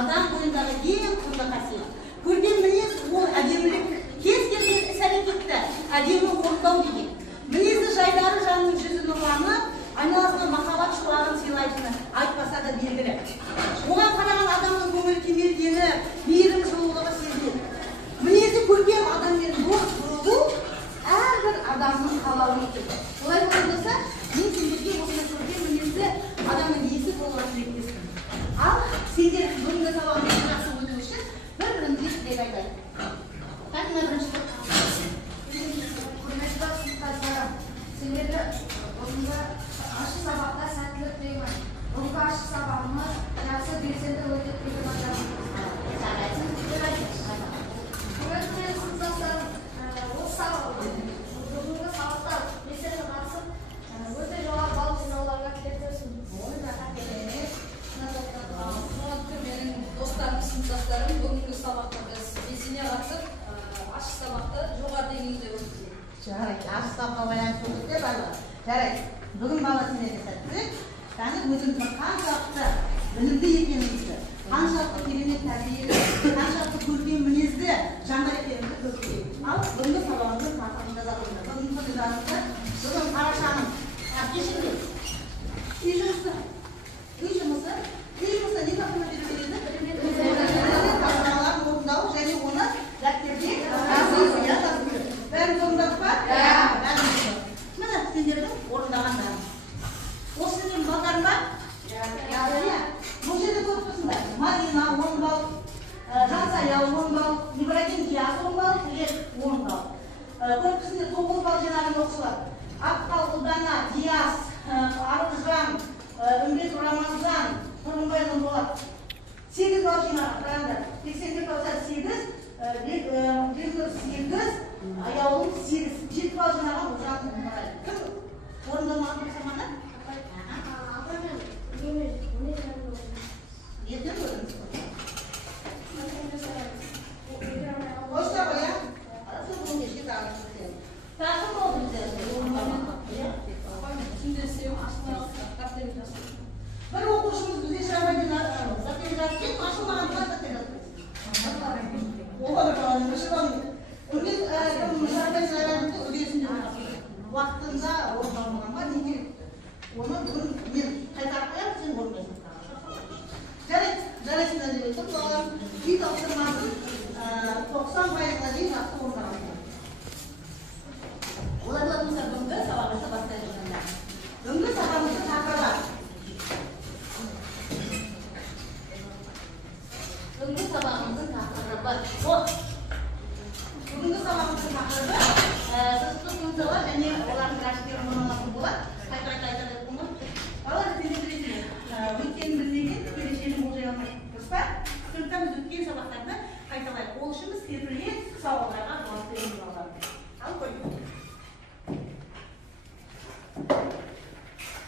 адам бойындағы ең құнды қасиет. Көрген мінез ол әдемілік, кез келген іс-әрекетті әдемі орындау деген. Мінезді жайдары жанның жүзі нұрланып, айналасына махаббат шуағын сыйлайтыны айтпаса да белгілі. Оған қараған адамның көңілі кемелденіп, мейірім жылулығы сезіледі. Мінезі көрген адаммен дос болу әрбір адамның қалауы екен. Олай болса, мен сендерге осыны көрген мінезді адамның иесі болуға тілектеспін. Ал сендер бүгінгі сабағымызды жақсы өту үшін бір-бірімізге тілек айтайық. Фатима бірінші. Құрметті сыныптастарым, сендерді осында ашық сабақта сәттілік тілеймін. Бүгінгі ашық сабағымыз жақсы белсенді өтеді деген айтамын. Құрметті сыныптастарым, бүгінгі сабақта белсенді қатысып, өте жоғары балл жинауларына тілектеспін. Менің достарым, сыныптастарым, бүгінгі сабақта біз белсене қатысып, ашық сабақты жоғары деңгейде өткізейік. Жарайды, ашық сабаққа байланысты өтті бала. Жарайды, бүгін бала сендерге сәттілік, және өзіңіздің қаншалықты білімді екеніңізді, қаншалықты керемет тәрбиелі, қаншалықты көркем мінезді жандар екеніңізді көрсетейік. Ал бүгінгі сабағымыздың тақырыбын жазамыз. Бүгінгі сабағымызда бүгін қарашаның кешіріңіз. Үй жұмысы не тақырыбына беріледі? Тапсырмаларын орындау және оны дәптерге жазу. Бәрін орындадық па? Міне сендердің орындағандарың. Осы сендердің балдарың ба? Бұл жерде көріп тұрсыңдар. Марина 10 балл, Жансая 10 балл, Ибрагим Диас 10 балл, Тілек 10 балл. Көріп тұрсыңдар 9 балл жинаған оқушылар. Аққал Ұлдана, Диас, Аружан, Үмбет Рамазан, Тұрғынбай Нұрболат 8 балл жинаған. 80-ге қалса 8, Бекнұр 8, Аяулым 8, 7 балл жинаған Ұлжан Нұрболат. Кім орындалмаған болса мана? Ертең көріңіз. Қойса қоя. Бұл кешке тағы кетеді. Тағы болды біздер. Бір оқушымыз бізде шырабайдың заттен жазып, ашылмаған да заттен жазып. Оғады қалады, шырабайдың. Үрген шырабайдың айранымды үргесінде уақытында орындалмаған ба, не керек? Оны бүгін мен қайтарып қоямын, сен орындайсың. Жарайсыңдар деп айтып болған үй тапсырмасын 90 пайызға дейін жақсы орындаған. Олай болса бүгінгі сабағымызды бастайық жатқанда. Бүгінгі сабағымыздың тақырыбы. Бүгінгі сабағымыздың тақырыбы сызықтық функциялар және олардың графиктері орналасу болады. Қайта-қайта айтады бұны. Балалар сендер білесіңдер. Өткенін білмеген келешегін болжай алмайды. Дұрыс па? Сондықтан біз өткен сабақтарды қайталайық. Ол үшін біз серпілген сауалдарға жауап береміз балаларға. Ал қойып.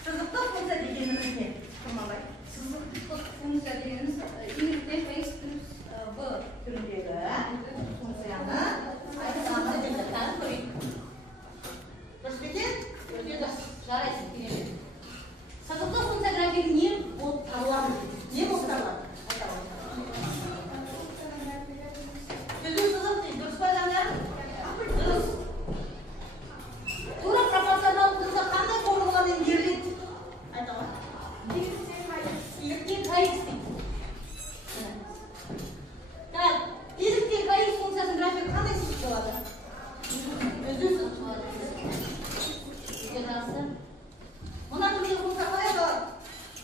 Сызықтық функция дегеніміз не? Құрманбай. Сызықтық функция дегеніміз индекстен x плюс b түріндегі функцияны айтқанда жақтарын көрейік. Дұрыс па екен? Өте дұрыс. Жарайсың, керемет. Сызықтық функция графигі не болып табылады? Не болып табылады? Түзу сызық дейді. Дұрыс па жандар? Дұрыс. Тура пропорционал сызық қандай формуламен беріледі? Айталар. Иліктен kx дейді. Так, иліктен kx функциясының графигі қандай сызық болады? Түзу сызық болады. Жақсы. Мына түрде функция қалай аталады?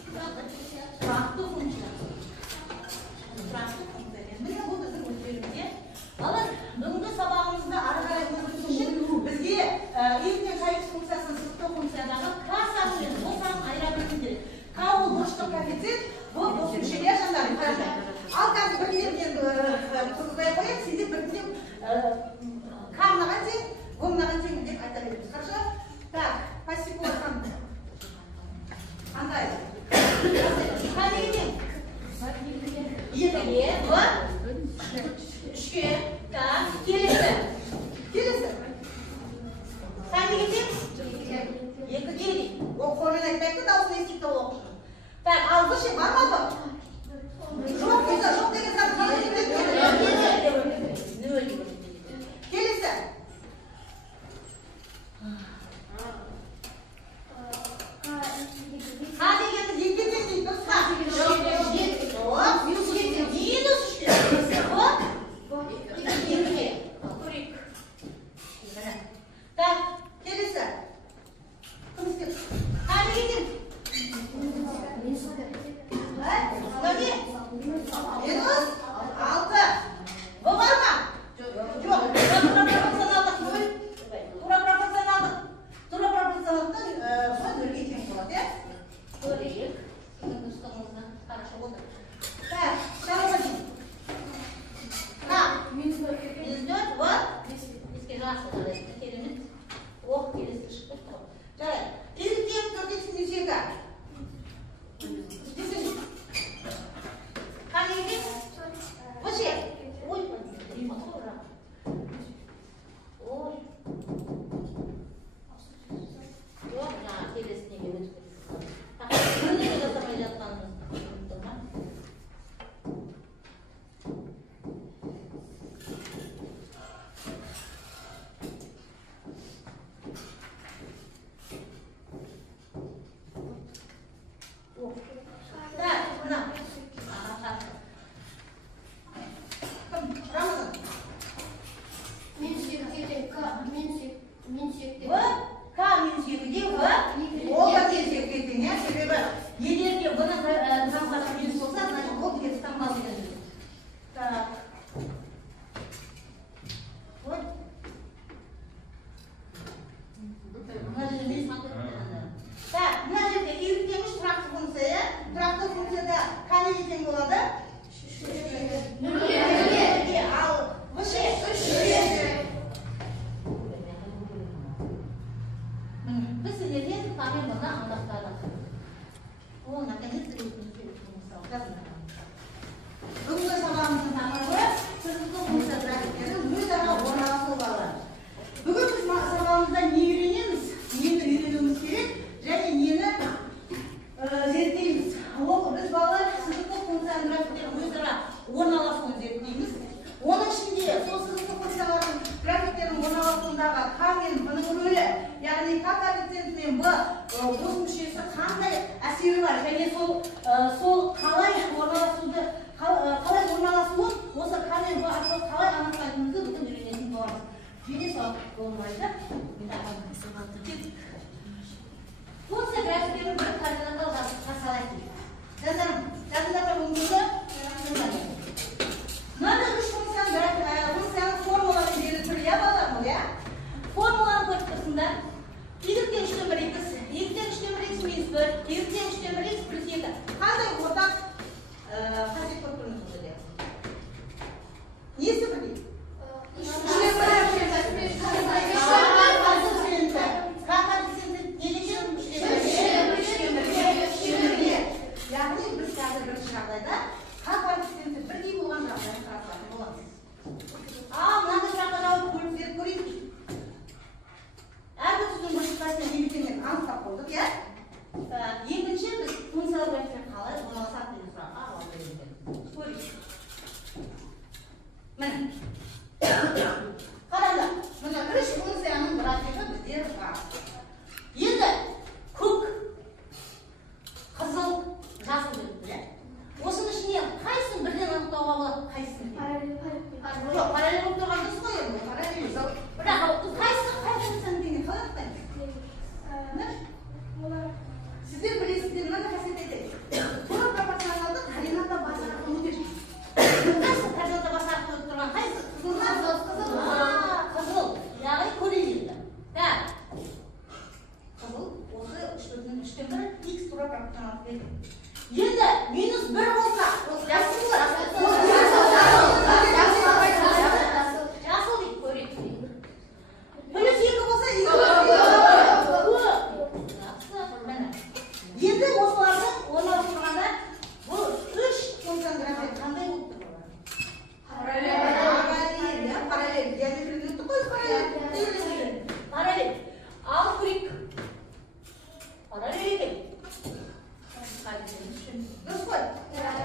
Тұрақты функция. Тұрақты функция. Міне бұл біздің өздерімізде. Балалар, бүгінгі сабағымызды ары қарай көрсету үшін бізге иліктен kx функциясының сызықтық функциядағы k санын мен b санын айыра білу керек. K ол бұрыштық коэффициент, b қосымшелер жандарым. Ал қазір бірінен мен қыздай қояйын, сенде бірінен k мынаған тең, b мынаған тең деп айта береміз. Хорошо? Так, пассив болған. Қандай? Қандай екен? Екіге, b, үшке, так, келесі. Келесі. Қандай екен? Екіге дейін. Ол формен айтпайды, дауысын естейді ол оқышы. Так, алғы ше бар ма бұл? Жоқ болса, жоқ деген зат қалай кетеді? Келесі. Қа дегенді екіге теңдейді, дұрыс па? Жоқ. Минус үште. Так, келесі. Кім істеп? Қа дегенде? Минус 6. Бұл бар ма? Жоқ. Тура пропорционалдық нөлге тең болады, иә? Көрейік. Хорошо болды. Так, шарабасын. Қа? Минус 4, вот. Бізге жақсы қарайды, керемет. Оқ, келесі шықты тұр. Жарайды. Іліктен 4х-2. Қане емес? Вообще. Ой, ой. Жоқ, жаңа келесі неге өтіп кетті. Неге жасамай жатқанымыз ұмыттың ба?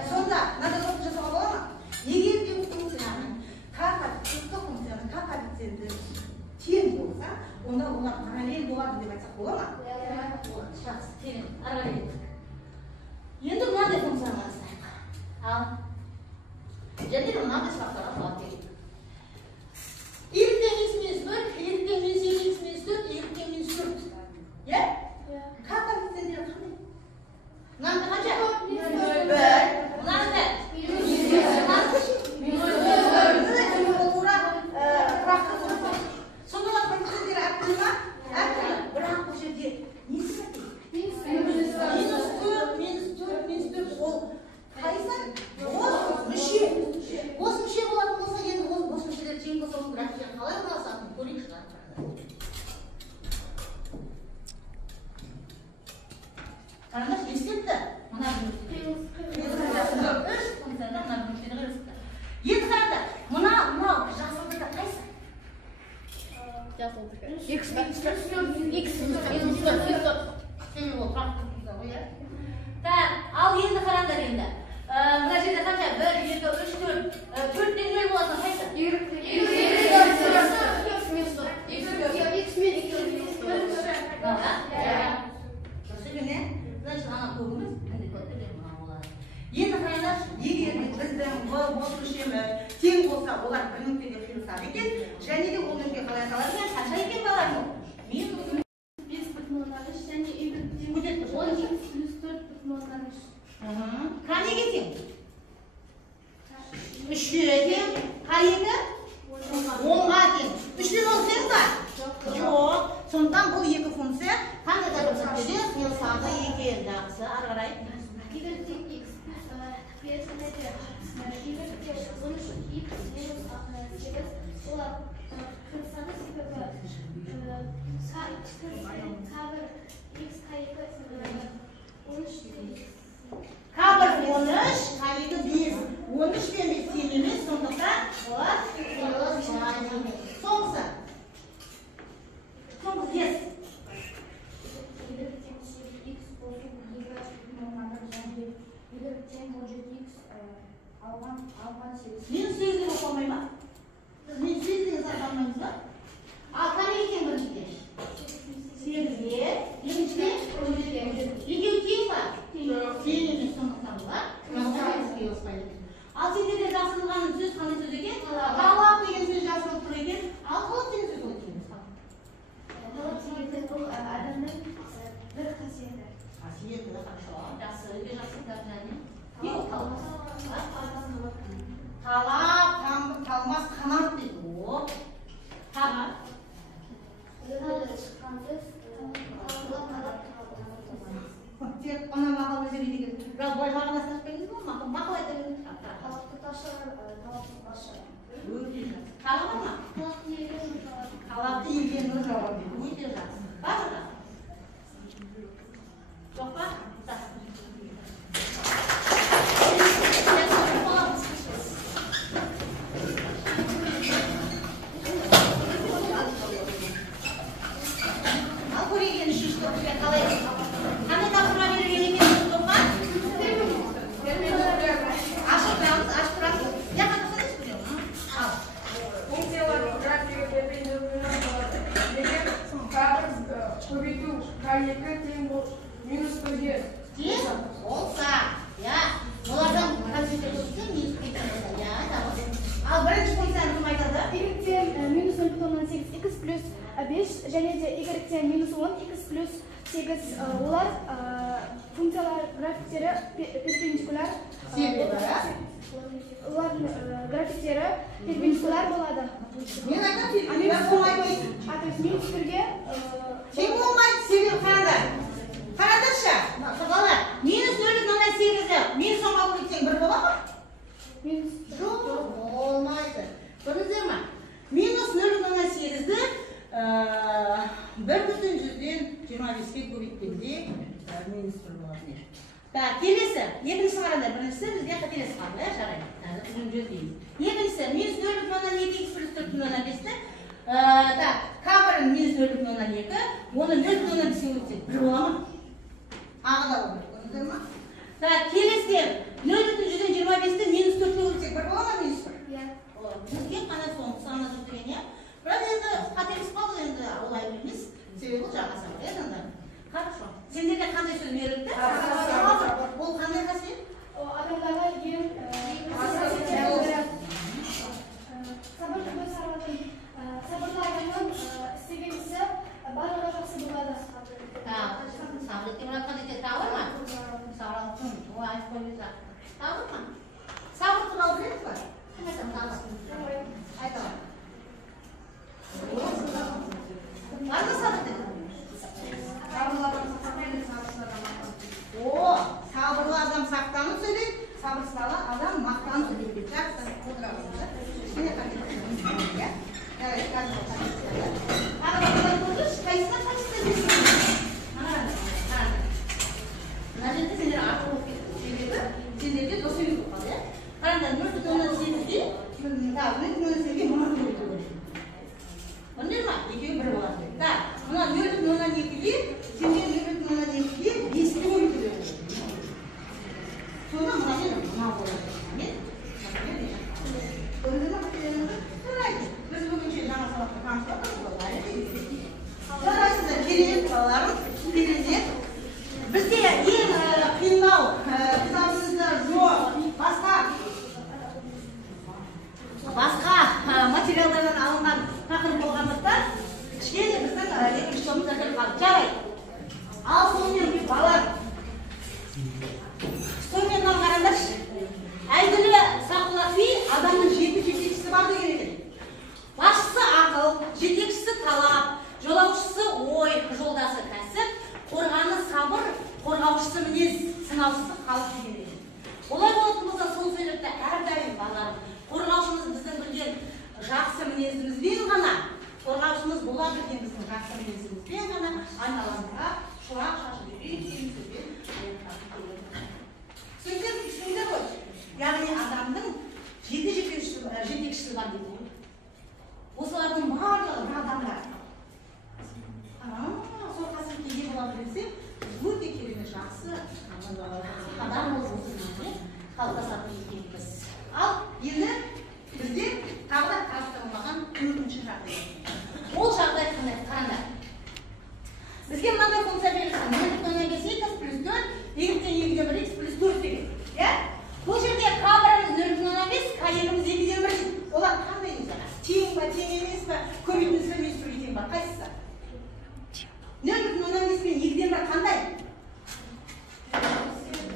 Sonda, надо жақсы, терең, ары қарай кеттік. Енді мынандай функцияны қарастырайық. Ал, және де мынандай сұрақтарға жауап берейік. Еліктен x минус 4, еліктен минус 2x минус 4, еліктен минус 4. Е? Как коэффициенттері қандай? Мынаны қанша? Бір. Мынаны да? Сонда коэффициенттері әртүрлі ма? Әртүрлі. Бірақ бұл жерде несі бар дейді? Минус 4 ол қайсы? Бос мүше. Бос мүше болатын болса, енді ол бос мүшелер тең болса, оның графиктерін қалай орналасатынын көрейік шығарып. Қараңдар, ескертті. Мына нүктеде енді қараңдар, мынау жасылдыда қайсы? X минус 4. Себебі ол тұрақты тұрса ғой, иә? Так, ал енді қараңдар енді. Мына жерде қанша? 1, 2, 3, 4. 4-тен 0 болатын қайсы? Значит, ана көбіміз енді қараңдар, егер біздің бос мүшеміз тең болса, олар бір нүктеде қиылысады екен, және де ол нүкте қалай қалады екен, қанша екен баларым? Минус 5,3 және y плюс 4,3. Қанеге тең? 3-ке тең, қай еді? 10-ға тең. 3-тен 10 тең ба? Жоқ. Сондықтан бұл екі функция қандай да бір нүктеде қиылысады екен. Жақсы, ары қарай. K1 13, K2 5. 13-тен 5 тең емес, сондықтан олар қиылыспайды. Соңғысы. Соңғы yes. Минус 8 деп оқылмай ма? Біз минус 8 деген сары қалмаймыз ба? Ал қанеге тең біріншіде? 8-ге, екіншіде? 2-ге тең ба? Тең емес, сондықтан бұлар қиылыспайды. Ал сендерде жасырылған сөз қандай сөз екен? Қалап деген сөз жасырылып тұр екен. Ал қалап деген сөз ол екен. Бұл адамның бір қасиеті. Қасиеті, хорошо. Жақсы, өте жақсы кітаптан. Не ол талмас? Талап, талмас, қанат дейді. О, тағы. Тек қана мақал өзері деген. Бірақ бұлай мағынасы ашпаймыз ба? Мақал айта беріңіз. Талапты ташылар, талапты башылар. Өте жақсы. Тағы бар ма? Талапты елгенің жауап берді. Өте жақсы. Бар ма? Жоқ па? Ал көреген үшінші топпен қалай? Қандай тапсырма берілген екен үшінші топқа? Ашық тұрамыз, ашық тұрамыз. Я қандай қандай көрем? Ал. Функциялардың графигі көбейту K2 тең минус 1-ге Тең болса, я. Олардан коэффициенттер көбейтсе минус 1 болса, я, айтамыз. Ал бірінші функцияны кім айтады? Y-тен минус 0,8 x плюс 5 және де y-тен минус 10 x плюс 8 олар функциялар графиктері перпендикуляр. Олардың графиктері перпендикуляр болады. Мен айтам перпендикуляр болмайды. То есть минус 1-ге Тең болмайды, себебі қараңдар. Қараңдаршы, балалар, минус 0,8-ді минус 10-ға бөлсең 1 бола ма? Жоқ, болмайды. Көрдіңіздер ме? Минус 0,8-ді 1/100-ге көбейткенде минус 1 болады. Так, келесі. Екінші қараңдар, біріншісі бізге қателесіп қалды, иә, жарайды. Бүгін жүздейміз. Екіншісі минус 0,2x плюс 4,5-ді. Так, K1 минус 0,2, оны 0,5-ге өтсек 1 бола ма? Ағы да olur. Көрдіңіздер ме? Так, келесі 0,125-ді минус 4-ге өтсек 1 бола ма, минус 1? Иә. Бізге қана соңғы санына жүрген, иә? Бірақ енді қателесіп қалды, енді олай емес. Себебі бұл жаға салды, иә, жандар? Хорошо. Сендерге қандай сөз берілді? Сабыр. Ол қандай қасиет? Адамдарға ең сабыр көз саралатын сабырлы адамның істеген ісі барлығы жақсы болады. Сабыр еткен жатқан ете табыр ма? Сабыр айтып қойыңыздар. Табыр ма? Сабыр туралы білесіз ба? Кім айтады сабыр? Айта бар. Бар ма сабыр деді? Сабырлы адам сақтанып сөйлейді, сабырсыз адам мақтанып сөйлейді. Жақсы, отырамыз. Кішкене мына жерде сендер артық болып кетті. Себебі сендерде дос емес болып қалды, иә? Қараңдар, 0,8-ге, 0,8-ге мың төлеуді көреді. Білдер ма? Екеуі бір болады. Так, мына 0,2-ге, сендер 0,2-ге 5-ті бөліп төлеуді. Соны мына жерде мына болады. Біз бүгінше жаңа сабақта таныстырдық. Жарайсыздар, керемет балаларым, керемет. Бізде ең қиындау кітабымызда жоқ, басқа материалдардан алынған тақырып болғандықтан кішкене біздің екінші томымыз әзір қалды. Жарайды. Ал сонымен балалар, сонымен қараңдаршы. Әйгілі Сақлафи адамның 7 жетекшісі бар деген екен. Басшысы ақыл, жетекшісі талап, жолаушысы ой, жолдасы кәсіп, қорғаны сабыр, қорғаушысы мінез, сынаушысы халық деген екен. Олай болатын болса, сол себепті әрдайым балаларым, қорғаушымыз біздің білген жақсы мінезімізбен ғана, қорғаушымыз бола білген біздің жақсы мінезімізбен ғана айналамызға шуақ шашып үйреткен сөзбен түсіндіңдер ғой. Яғни адамның 7 жетекшісі бар дейді. Осылардың барлығы бір адамдар. Сол қасиетке ие бола білсе, өте керемет жақсы адам болып отырған қалыптасатын екенбіз. Ал енді бізде тағы да қарастырылмаған 4-ші жағдай. Ол жағдай қандай? Қараңдар. Бізге мынандай функция берілген. 0,5 x плюс 4, y-ге 1 x плюс 4 деген. Бұл жерде К1-іміз 0,5, К2-іміз 2-ден 1. Олар қандай еңіздер? Тең ба, тең емес ба, көбейтіндісі емес пе, тең ба? Қайсысы? 0,5 пен 2-ден 1 қандай?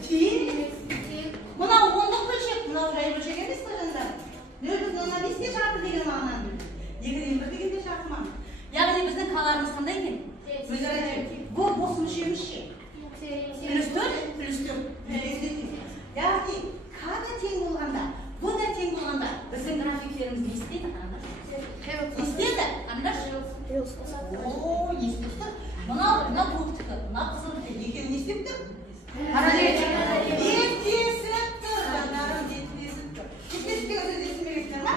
Тең. Мынау ондық бөлшек, мынау жай бөлшек емес па жандар? 0,5-те жарты деген мағынаны бөлді. 2-ден 1 деген де жарты мағынаны. Яғни біздің К-ларымыз қандай екен? Өзара тең. Бұл бос мүшеміз ше? Плюс 4, плюс 4. Яғни К-да тең болғанда, бұл да тең болғанда, біздің графиктеріміз не істейді? Не істейді? Қандаршы? Ооо, не істейді? Мынау көктікі, мынау қызылдікі, екеуі не істейді тұр? Беттесіп тұр, жандарым, беттесіп тұр. Беттесіп деген сөз естімегенсіздер ма?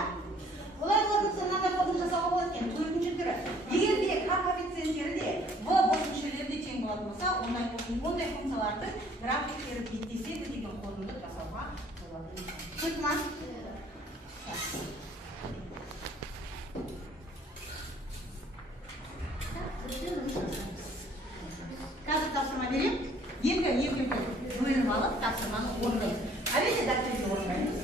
Олай болғандықтан мынандай форма жасауға болады екен. 4-ші түрі. Егер де К коэффициенттері де В бос мүшелері де тең болатын болса, ондай функциялардың графиктері беттеседі деген форманы жасауға болады. Түсінді ма? Қазір тапсырма берем. Екі бөлім алып тапсырманы орындаймыз. Әрине дәптерге орындаймыз.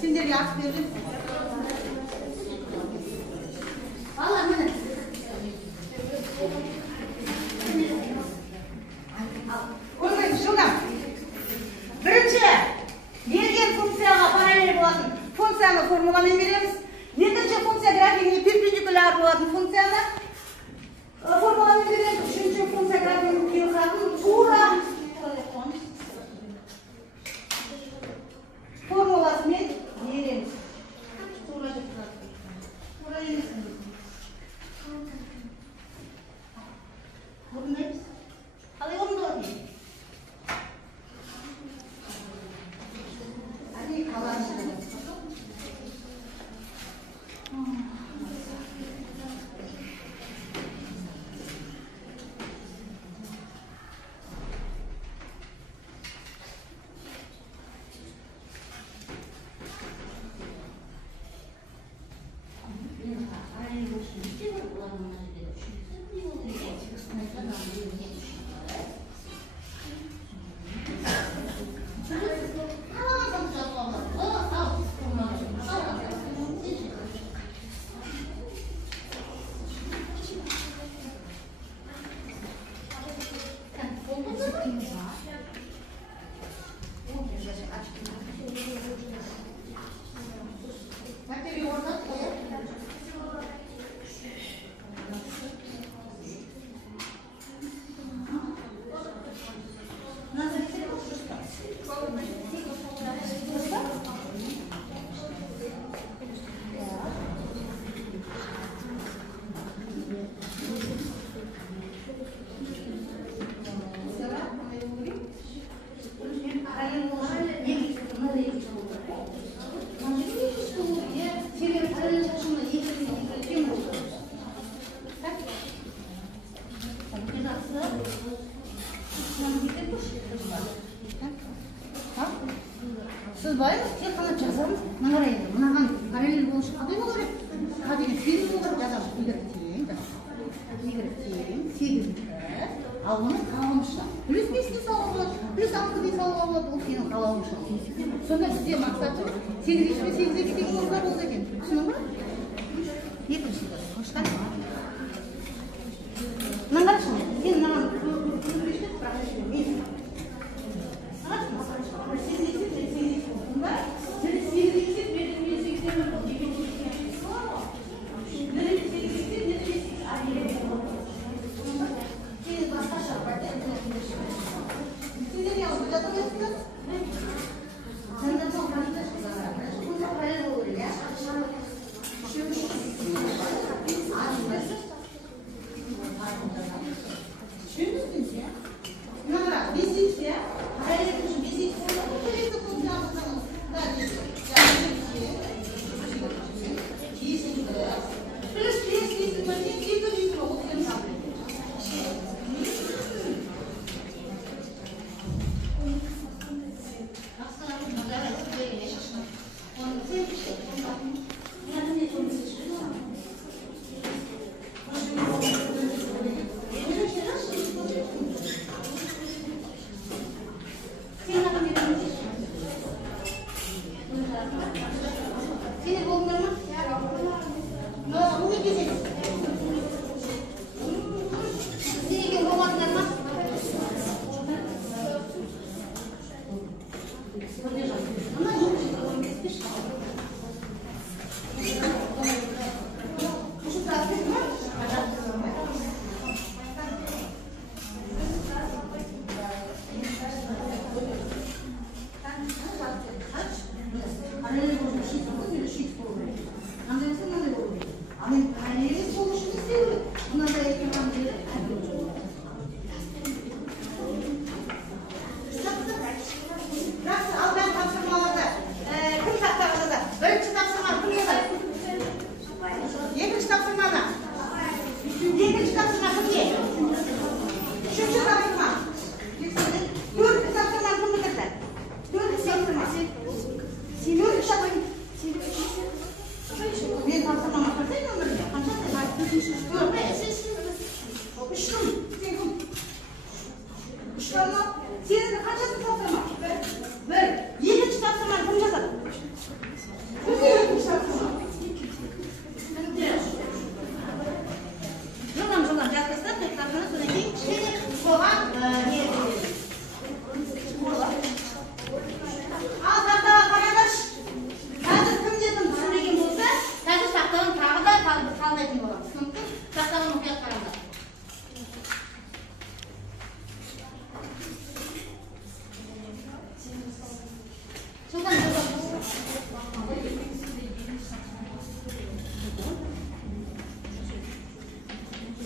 Сендерге ақ бердім. Алла, міне. Көрмейміз, жылдам. Бірінші, берген функцияға параллель болатын функцияны формуламен береміз. Екінші функция графигіне перпендикуляр болатын функцияны формуламен береміз. Үшінші функция графигіне қиылысатын тура Мына да екінші болды. Мына жерде екінші болды. Иә, себебі параллель шашымда екінші тең болды. Так? Так, бұл жақсы. Сіз байыз, тек қана жазамыз, мына қарайды. Мынаған параллель болушы қандай болу керек? Қа деген 8 болу керек, жазамыз. Y тең, 8. Ал оны қалауымызша. Плюс 5 де салуға болады, плюс 6 де салуға болады, ол сенің қалауымызша. Сонда бізде мақсаты 8-8 тең болса болды екен. Түсінің ба? Екінші де. Қошқан. Мына қарашы, сен мынаған көмектесіп бірақ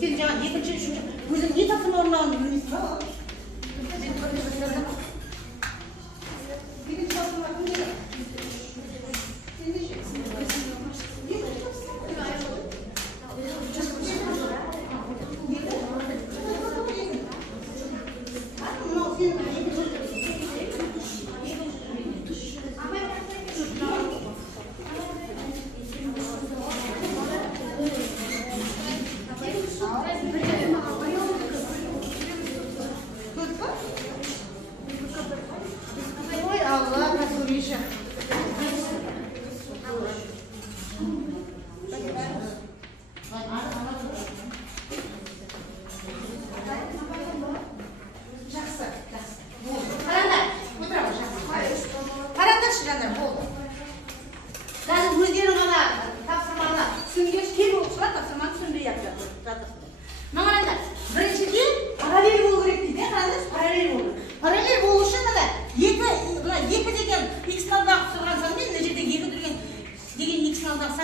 Сен жаңа екінші, үшінші, өзің не тапсырма орындауыңды білмейсің ба? Екінші тапсырма кім деді? Сен неше?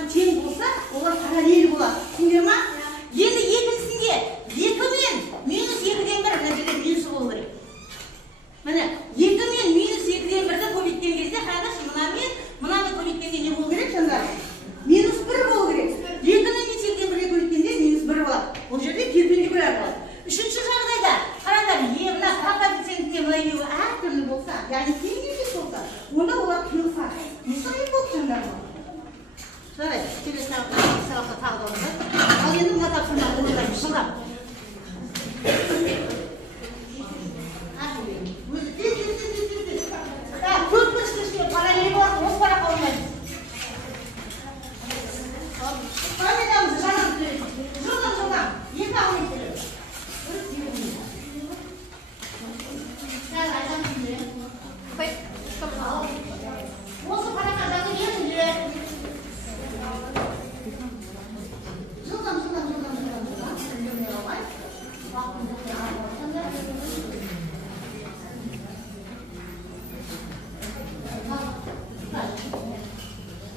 Тең болса, олар параллель болады. Түсіндіңдер ма? Енді екіншісінде 2 мен минус 2-ден 1 мына жерде минусы болу керек. Міне 2 мен минус 2-ден 1-ді көбейткен кезде қараңызшы. Жарайды, келесі сабаққа тағы да орындайық. Ал енді мына тапсырманы орындаймыз, жылдам. Төрт көшкешке параллель болады, осы параққа орындаймыз. Памятамыз, жаңа жылдам, екі ағын келеді. Осы параққа жазып жіберіңдер. Жылдам.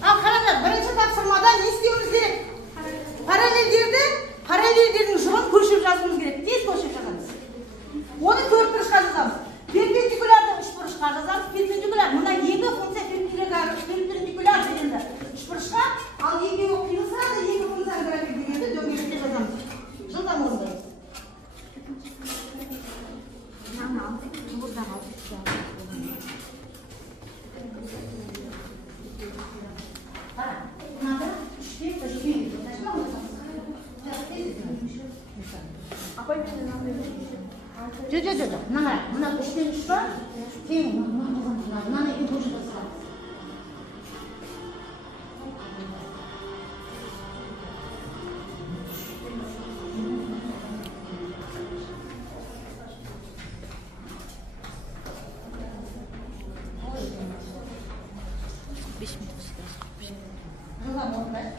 Ал қараңдар, бірінші тапсырмада не істеуіміз керек? Параллельдердің жырын көшіріп жазуымыз керек. Тез көшіріп жазамыз. Оны төрт бұрышқа жазамыз. Перпендикулярды үш бұрышқа жазамыз. Перпендикуляр. Мына екі функция перпендикуляр дегенді үш бұрышқа, ал екеуі қиылса да екі функцияның график дегенді дөңгелекке жазамыз. Жылдам орындайық. Қара, мынада үште көшкен. Жоқ. Мына үштен үш бар. Тең, мынаны екі көшіп басырамыз. Жылдам орындайық.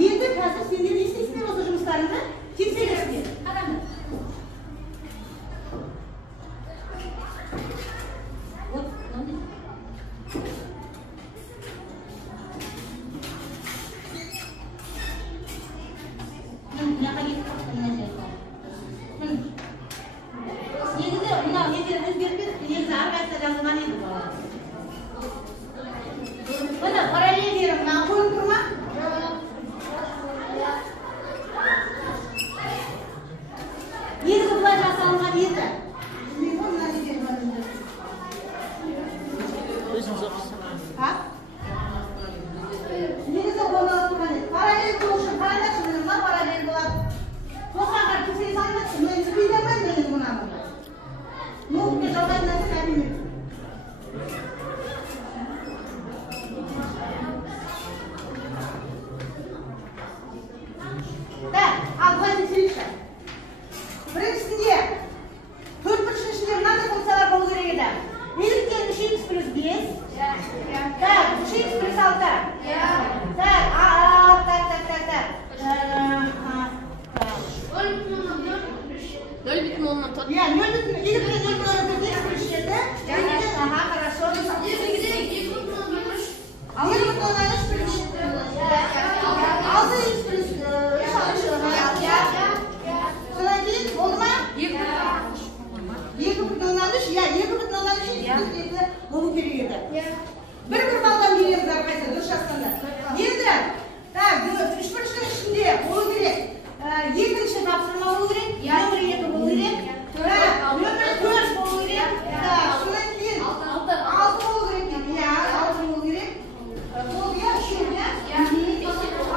Енді қазір сендер не істейсіңдер осы жұмыстарыңды? Тексересіңдер. Қараңдар. Bir балдан береміз әрқайсысы дұрыс жазғанда. Енді, үшіншінің ішінде болу керек. Екінші тапсырма болу керек, нөмір 2 болу керек, нөмір 4 болу керек, содан кейін 6 болу керек дейді. 6 болу керек. Болды, үшеуіне.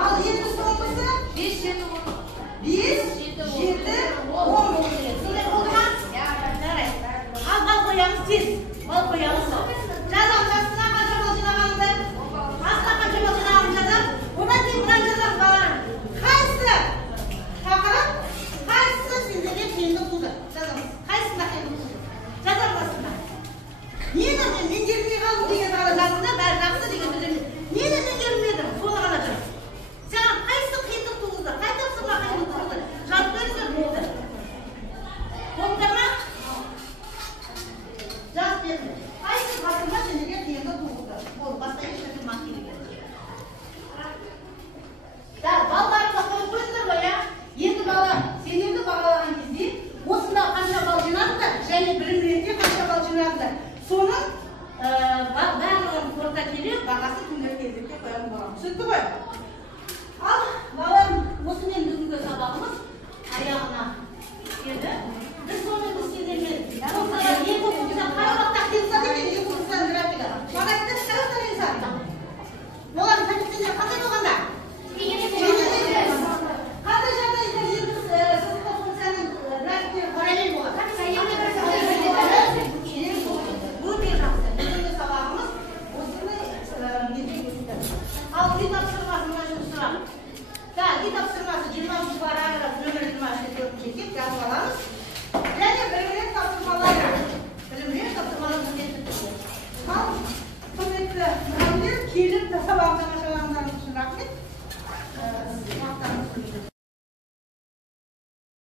Ал енді соңғысы 5, 7, 10 болу керек. Сондай болды ма? Жарайды. Ал бал қоямыз тез. Бал қоямыз. Жазамыз астына қанша бал жинағанымызды. Астына қанша бал жинағанымызды жазамыз. Одан кейін мынаны жазамыз балалар. Қайсысы тақырып, қайсысы сендерге қиындық туды. Жазамыз. Қайсысында қиындық туды. Жазамыз астына. Нені мен меңгермей қалдым деген бала жазыңда бәрі жақсы деген